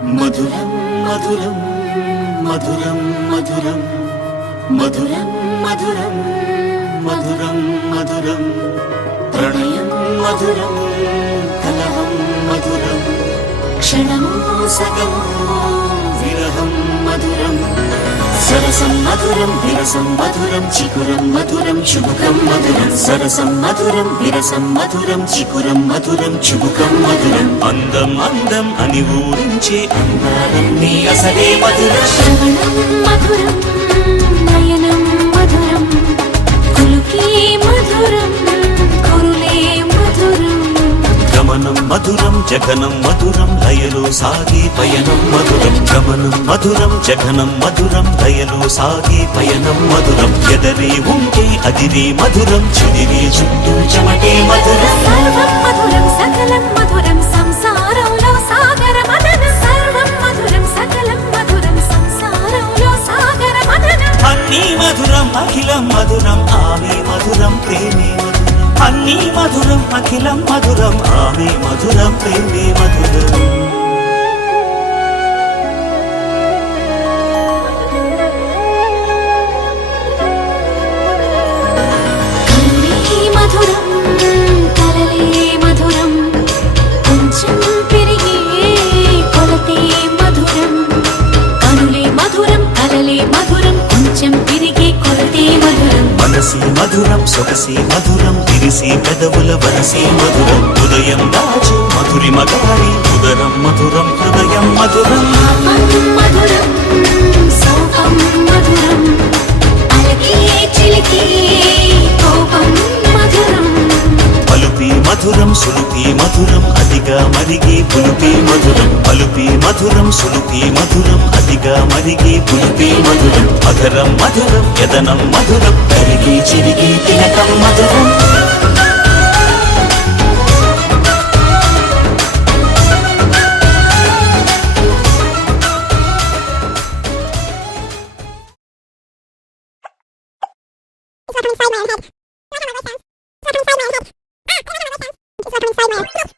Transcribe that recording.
మధురం మధురం మధురం మధురం మధురం మధురం మధురం మధురం ప్రణయం మధురం కలహం మధురం క్షణము సగము విరహం మధురం సరసం మధురం విరసం మధురం చికురం మధురం చుబుకం మధురం సరసం మధురం విరసం మధురం చికురం మధురం చుబుకం మధురం అందం అందం అని ఊరించే అందాలన్నీ అసలే మధురం శ్రవణం మధురం నయనం మధురం కులుకే మధురం కురులే మధురం గమనం మధురం జగనం మధురం లయలో సాగే పయనం మధురం గమనం మధురం జగనం మధురం లయలో సాగే పయనం మధురం ఎదరే ఉంటే అదిరే మధురం చెదిరే చుట్టూ చెమటే మధురం సర్వం మధురం సకలం మధురం సంసారంలో సాగర మదనం సర్వం మధురం సకలం మధురం సంసారంలో సాగర మదనం అన్నీ మధురం అఖిలం మధురం ఆమె మధురం ప్రేమే మధురం అన్నీ మధురం అఖిలం మధురం ఆమె మధురం ప్రేమే మధురం కరుణే మధురం కలలే మధురం కొంచెం పెరిగే కొలతే మధురం కనులే మధురం కలలే మధురం కొంచెం పెరిగే కొలతే మధురం మనసి మధురం సొగసి మధురం తిరిసి పెదవుల వరసి మధురం హృదయం దాచి మధురి మగారి ఉదరం మధురం హృదయం మధురం మధురం సోపం మధురం అలకే చిలికే కోపం మధురం పలుపి మధురం సులుపి మధురం అతిగా మరిగి పులుపి మధురం పలుపి మధురం సులుపి మధురం అతిగా మరిగి పులుపి మధురం అధరం మధురం యదనం మధురం కరిగి చిరిగి తిలకం మధురం It's happening inside my head.